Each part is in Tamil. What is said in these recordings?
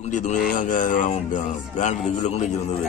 குண்டிய துணியையும் அங்கே பேண்ட் கீழே கொண்டு வச்சிருந்தது.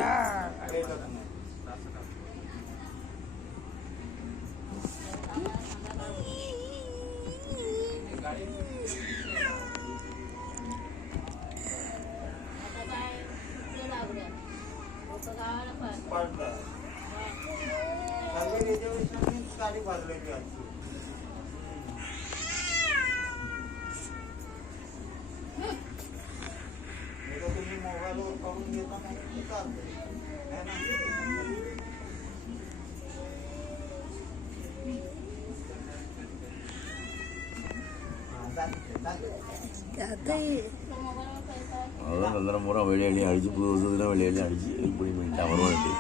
அதான் தந்திரம் பூரா வெளியிலையும் அடிச்சு புது வருஷத்துலாம் வெளியிலையும் அடிச்சு இப்படி பண்ணிட்டு வருவான்ட்டு.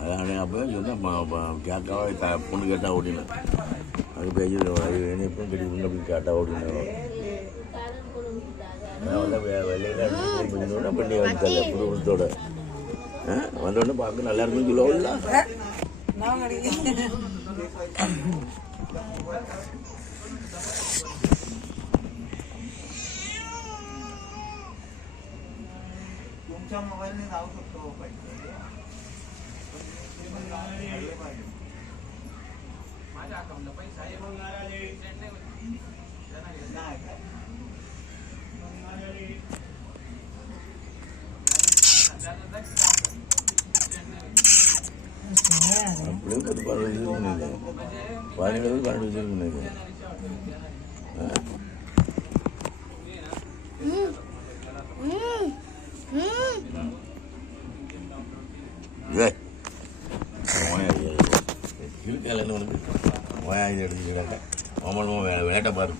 அதான் அப்போ சொன்னேன் கேட்டாவா பொண்ணு கேட்டா ஓட்டினேன். அது பேச்சு எப்பவும் கட்டி பொண்ணு அப்படி கேட்டா ஓட்டினேன். வெளியில பண்ணி வந்துட்டாங்க புது வருஷத்தோட வந்தோடனே பார்க்க நல்லா இருக்குன்னு சொல்லுவோம்ல. तुमच्या मोबाईलने जाऊ शकतो माझ्या अकाउंटला पैसा आहे அப்படியே பத்து 15 வச்சிருக்கேன். 12 வச்சிருக்கேன். இருக்கால என்ன உனக்கு ஓயாயுது எடுத்துக்கிட்டாங்க. மாமல்லமா விளையாட்ட பாரு.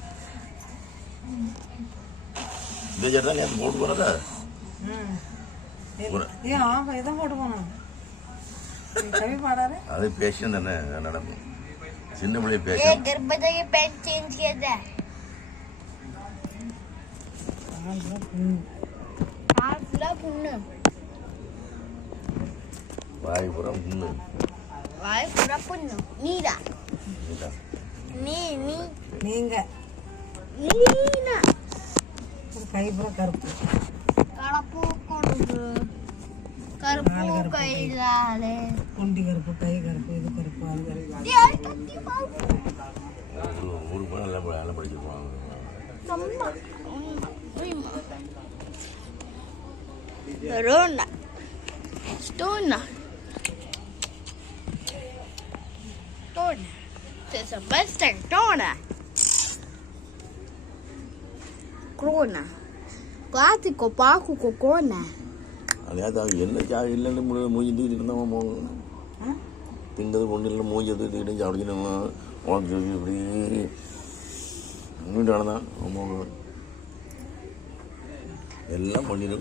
இந்த சேட்டா நேற்று போட்டு போனதா அது பேஷன் தானே நடக்கும். சின்ன பிள்ளை பேஷன் வாய் பூரா புண்ணு. வாய் பூரா புண்ணு. நீடா நீங்க கை பூரா கருப்பு கலப்பு கொடுப்பு கருப்பு கையிலாலே குண்டி கருப்பு கை கருப்பு இது கருப்பு அது ஊரு போய் நல்லா படிச்சிருப்பாங்க. Rona Stona Stona It's a best Stona Crona Classico Paco Cocona அதான் என்ன இல்லைன்னு மூஞ்சி தூக்கிட்டு இருந்தால் போகணும். திங்கிறது ஒன்றும் இல்லை மூஞ்சி தூக்கிட்டு சாப்பிடுச்சுன்னா உனக்கு இப்படி வீட்டான தான் எல்லாம் பண்ணிடும்.